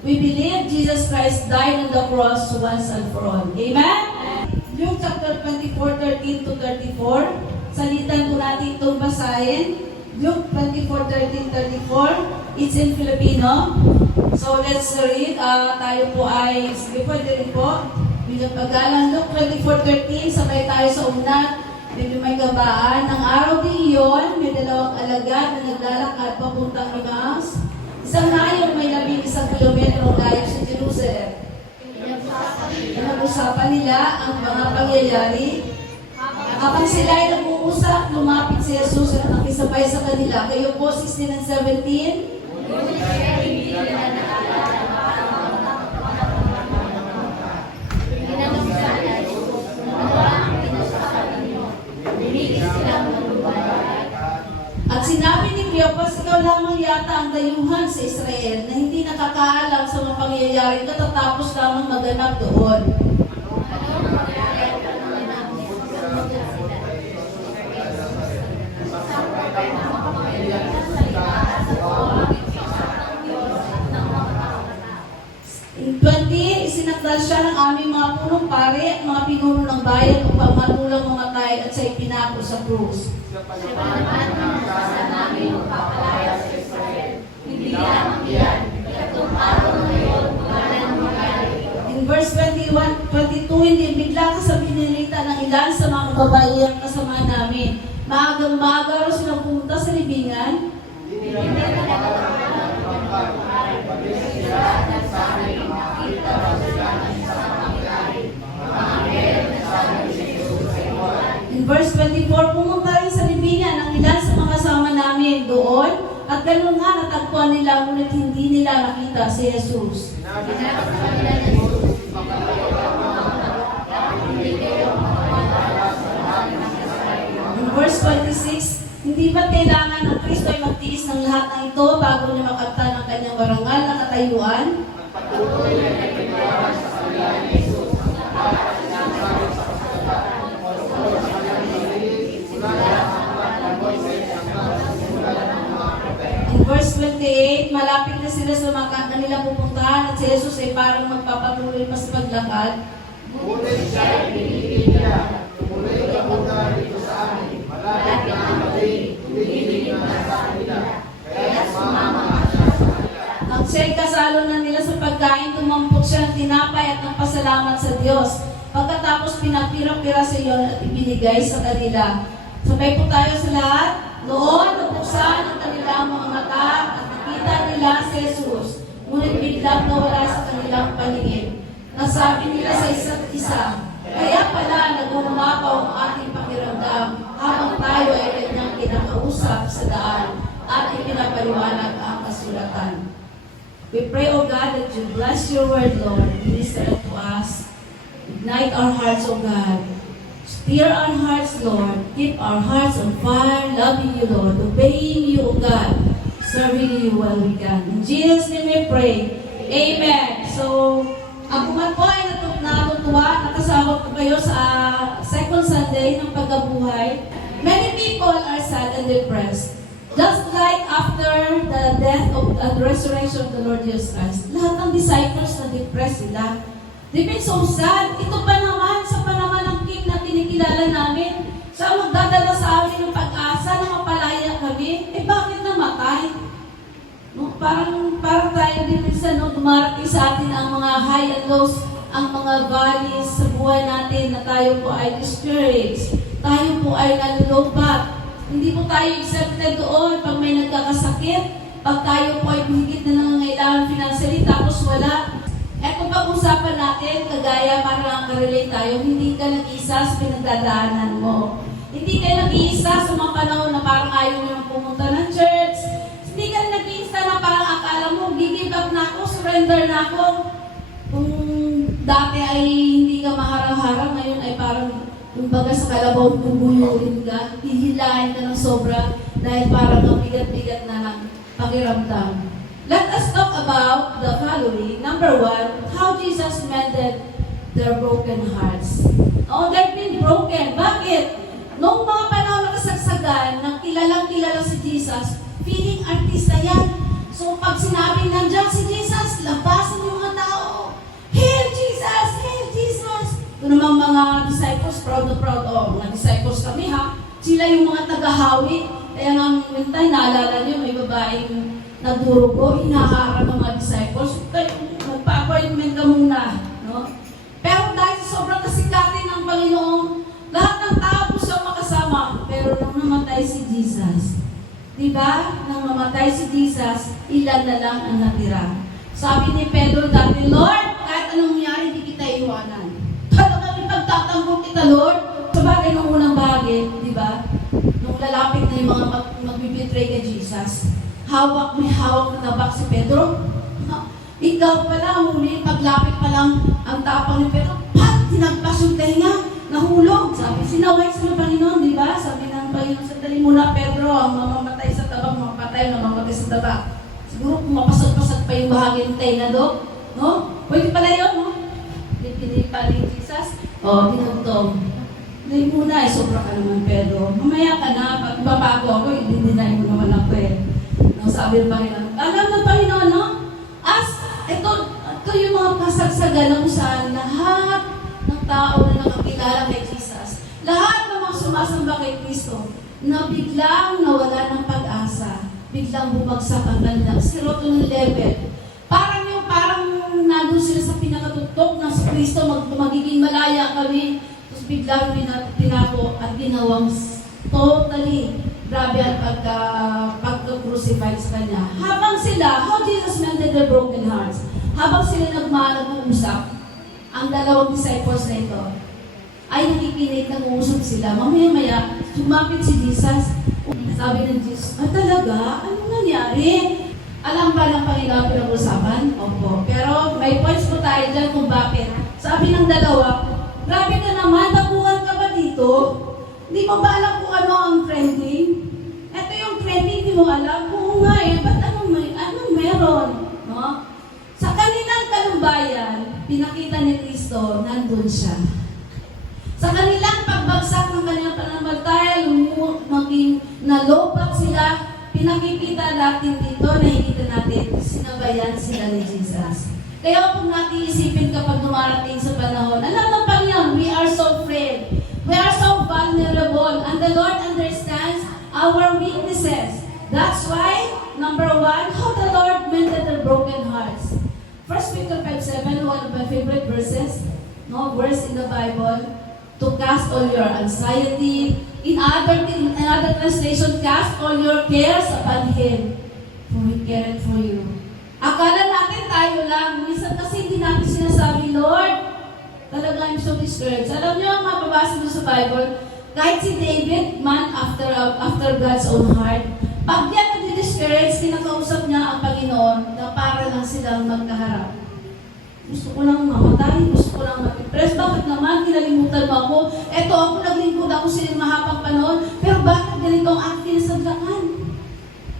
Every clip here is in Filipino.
We believe Jesus Christ died on the cross once and for all. Amen? Luke chapter 24:13 to 34. Salitan po natin itong basahin. Luke 24:13-34. It's in Filipino. So let's read. Tayo po ay, sige pwede rin po. Bilang paggalang Luke 24:13. Sabay tayo sa una. Medyo may gabaan. Ang araw din iyon, may dalawang alagad na naglalakad papuntang Emmaus. Isang nayon may 11 kilometro layo sa Jerusalem. Pinag-usapan nila ang mga pangyayari. Habang sila ay nag-uusap, lumapit si Jesus at nakisabay sa kanila. Kayo po, 16 and 17. At sinabi ni Cleopas, ikaw lamang yata ang dayuhan sa Israel na hindi nakakaalam sa mga pangyayari katatapos lamang maganap doon. In 20, isinakdal siya ng aming mga punong pare at mga pinuno ng bayan upang matulang mamatay at siya ipinako sa krus. In verse 22, hindi bigla ka sa binilita ng ilan sa mga kababayan kasama namin. Maagang-maga ro silang pumunta sa libingan. In verse 24, pumunta rin sa libingan ang ilan sa mga kasama namin doon at ganoon nga natagpuan nila ngunit hindi nila nakita si Jesus. In verse 26, hindi ba kailangan ng Kristo ay magtiis ng lahat ng ito bago niya makaptan ang kanyang marangal na katayuan? In verse 28, malapit na sila sa mga kanilang pupuntahan at si Jesus ay parang magpapatuloy pa sa paglakad. Ngunit siya ay pinili niya. Tumuloy ka muna dito sa amin. Malapit na ang magaling. Hindi na sa kanila. Kaya sumama siya sa kanila. Nang siya'y kasalo na nila sa pagkain, tumampok siya ng tinapay at ng pasalamat sa Diyos. Pagkatapos pinapira-pira sa iyon at ibinigay sa kanila. Sabay po tayo sa lahat. Noon, nabuksan ang kanilang mga mata at nakita nila si Jesus. Ngunit biglang nawala sa kanilang paningin. Nasabi nila sa isa't isa, kaya pala nag-umapaw ang ating pakiramdam habang tayo ay kanyang kinakausap sa daan at ipinapaliwanag ang kasulatan. We pray, O God, that you bless your word, Lord. Minister to us. Ignite our hearts, O God. Steer our hearts, Lord. Keep our hearts on fire, loving you, Lord. Obeying you, O God. Serving you while we can. In Jesus' name we pray. Amen. So, ako man po ay natutuwa, nakasama ko kayo sa second Sunday ng pagkabuhay. Many people are sad and depressed. Just like after the death of the resurrection of the Lord Jesus Christ, lahat ng disciples na depressed sila. They've been so sad. Ito pa naman, sa panahon ng King na kinikilala namin, siya magdadala sa amin ng pag-asa na mapalaya kami. Eh bakit namatay? No, parang tayo din minsan, no, dumarating sa atin ang mga high and lows, ang mga valleys sa buhay natin na tayo po ay discouraged. Tayo po ay nalulubat. Hindi po tayo accepted doon pag may nagkakasakit, pag tayo po ay higit na nangangailangan financially tapos wala. Eto pag-usapan natin, kagaya para nakarelate tayo, hindi ka nag-isa sa pinagdadaanan mo. Hindi ka nag-iisa sa mga panahon na parang ayaw mo pumunta ng church. Hindi ka nag-iisa na parang akala mo, give up na ako, surrender na ako. Kung dati ay hindi ka maharang-harang, ngayon ay parang kumbaga sa kalabaw, bubuyurin ka, hihilahin ka ng sobra dahil parang ang bigat-bigat na ng pakiramdam. Let us talk about the following. Number 1, how Jesus mended their broken hearts. Oh, they've been broken. Bakit? Noong mga panahon na kasagsagan, nang kilalang-kilala si Jesus, feeling artista yan. So pag sinabing nandiyan si Jesus, labas mga disciples, proud na proud, mga disciples kami ha. Sila yung mga tagahawi. Kaya nga, minsan, naalala niyo, may babaeng nagdurugo, hinaharap ng mga disciples. Magpa-appointment ka muna. No? Pero dahil sobrang kasikatin ng Panginoon, lahat ng tao gusto makasama. Pero nung namatay si Jesus, diba? Nang mamatay si Jesus, ilan na lang ang natira. Sabi ni Pedro dati, Lord, kahit anong nangyari, hindi kita iwanan. Talagang ipagtatanggol kita, Lord. Sa bagay ng unang bagay, diba? Nung lalapit na yung mga magbibitray kay Jesus, may hawak na tabak si Pedro. Ikaw pala, huli, paglapit pa lang ang tapang ni Pedro, tinagpas yung tenga, nahulog. Sabi, sinaway sa Panginoon, di ba? Sabi ng Panginoon, sandali muna, Pedro, ang mamamatay sa tabak, mamamatay sa tabak. Siguro kung mapasag-pasag pa yung bahagi ng tenga do, no? Pwede pala yun, no? Pinipali ni Jesus. Dinagtong. Hindi muna, sobra ka naman, Pedro. Mamaya ka na, pag babago ako, i-deny mo naman ako eh. No, sabi ng Panginoon, alam ng Panginoon, no? Ito yung mga kasagsagan kung saan lahat ng tao na nakakilala kay Jesus, lahat ng mga sumasamba kay Kristo, na biglang nawala ng pag-asa, biglang bumagsak ang kanilang serotonin level. Parang nandun sila sa pinakatutok ng si Kristo, magiging malaya kami, tapos biglang pinako at ginawang totally grabe ang pagka-crucified sa Kanya. Habang sila, how Jesus mended their broken hearts, habang sila nag-uusap, ang dalawang disciples na ito, ay nakikinig, nag-uusap sila. Mamaya-maya, sumapit si Jesus. Sabi ng Jesus, talaga? Anong nangyari? Alam ba ng Panginoon pinag-usapan? Opo. Pero may points po tayo dyan kung bakit. Sabi ng dalawa, grabe ka naman, tabuhan ka ba dito? Hindi mo ba alam kung ano ang trending? Ito yung trending, hindi mo alam. Oo nga eh, ba't anong meron? No? Sa kanilang kalumbayan, pinakita ni Kristo, nandun siya. Sa kanilang pagbagsak ng kanilang pananampalataya, maging nalobat sila, pinakikita natin dito, nakikita natin, sinabayan sila ni Jesus. Kaya kung natin isipin kapag dumarating sa panahon, alam ng Panginoon, we are so frail. We are so vulnerable, and the Lord understands our weaknesses. That's why, number one, how the Lord mended their broken hearts. 1 Peter 5:7, one of my favorite verses, no verse in the Bible, to cast all your anxiety. In other translation, cast all your cares upon Him, for He cared for you. Akala natin tayo lang, minsan kasi hindi natin sinasabi, Lord, talaga I'm so discouraged. Alam niyo, ang mababasa doon sa Bible, kahit si David, man after God's own heart, pag yan nadi-discourage, kinakausap niya ang Panginoon na para lang silang magkaharap. Gusto ko lang mamatay, gusto ko lang mag-depress. Bakit naman? Kinalimutan mo ako. Eto, ako naglingkod ako sa mahabang panahon, pero bakit ganito ang aking nasadlakan?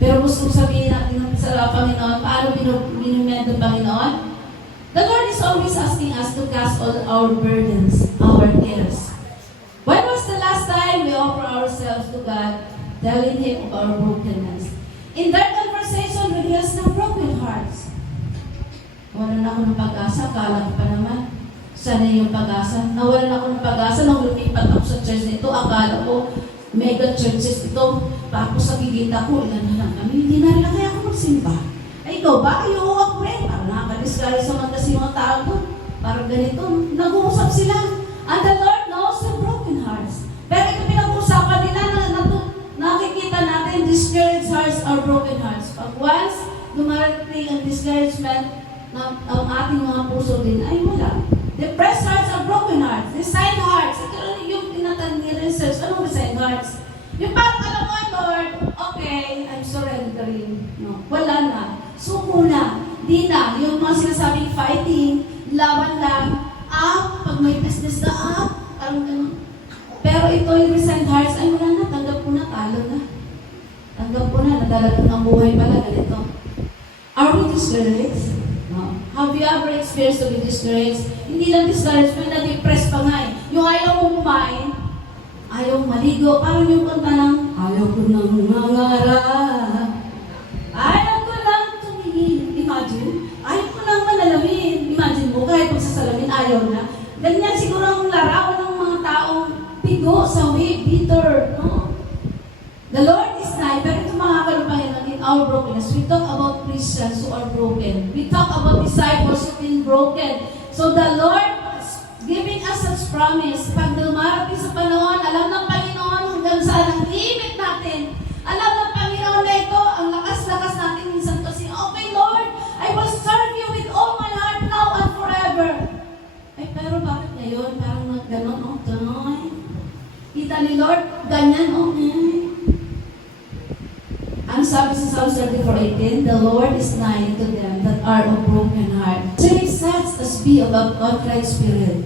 Pero gusto sabihin natin sa Panginoon, paano binumend ng Panginoon? The Lord is always asking us to cast all our burdens, our cares. When was the last time we offer ourselves to God, telling Him of our brokenness? In their conversation reveals ng broken hearts. Wala na ako ng pag-asa, kala ko pa naman. Sana yung pag-asa. Nawalan ako ng pag-asa nung lumipat ako sa church nito. Akala ko, mega churches ito. Tapos sa gigita ko, ilan na lang kami. Hindi na rin kaya ako magsimba. Ay, ikaw ba? Ayaw ako rin. Parang nakakadiscourage naman kasi mga tao doon. Parang ganito. Nag-uusap sila. And the Lord knows the broken hearts. Pero ito pinag-uusapan nila na nakikita natin, discouraged hearts are broken hearts. Pag once dumarating ang discouragement, ang ating mga puso din ay wala. Depressed hearts are broken hearts. Resigned hearts. Ito yung tinatawag ni research. Anong resigned hearts? Yung parang alam mo, Lord, okay, I'm surrendering. No, wala na. Suko na. Di na. Yung mga sinasabing fighting, laban lang, pag may business na, parang ganun. Pero ito yung resigned hearts, ay wala na, tanggap ko na, talo na. Tanggap ko na, nadala ko ng buhay pala, ganito. Are we discouraged? No. Have you ever experienced to be discouraged? Hindi lang discouraged, may na-depressed pa nga eh. Yung ayaw mo kumain, ayaw maligo, parang yung kanta ng, ayaw ko nang mangarap, ayaw ko lang tumingin. Imagine, ayaw ko nang manalamin. Imagine mo, kahit pagsasalamin, ayaw na. Ganyan siguro ang larawan ng bitter, no? The Lord is nigh, pero ito mga kalupangin in our brokenness. We talk about Christians who are broken. We talk about disciples who've been broken. So the Lord is giving us such promise. Pag dumarating sa panahon, alam ng Panginoon hanggang saan ang limit natin. Alam ng Panginoon na ito, ang lakas-lakas natin minsan kasi, okay Lord, I will serve you with all my heart now and forever. Ay, pero bakit ngayon? Parang gano'n, oh, gano'n. Kita ni Lord, ganyan, okay. Ang sabi sa Psalm 34:18, the Lord is nigh to them that are of broken heart. Say, such as be of a contrite spirit.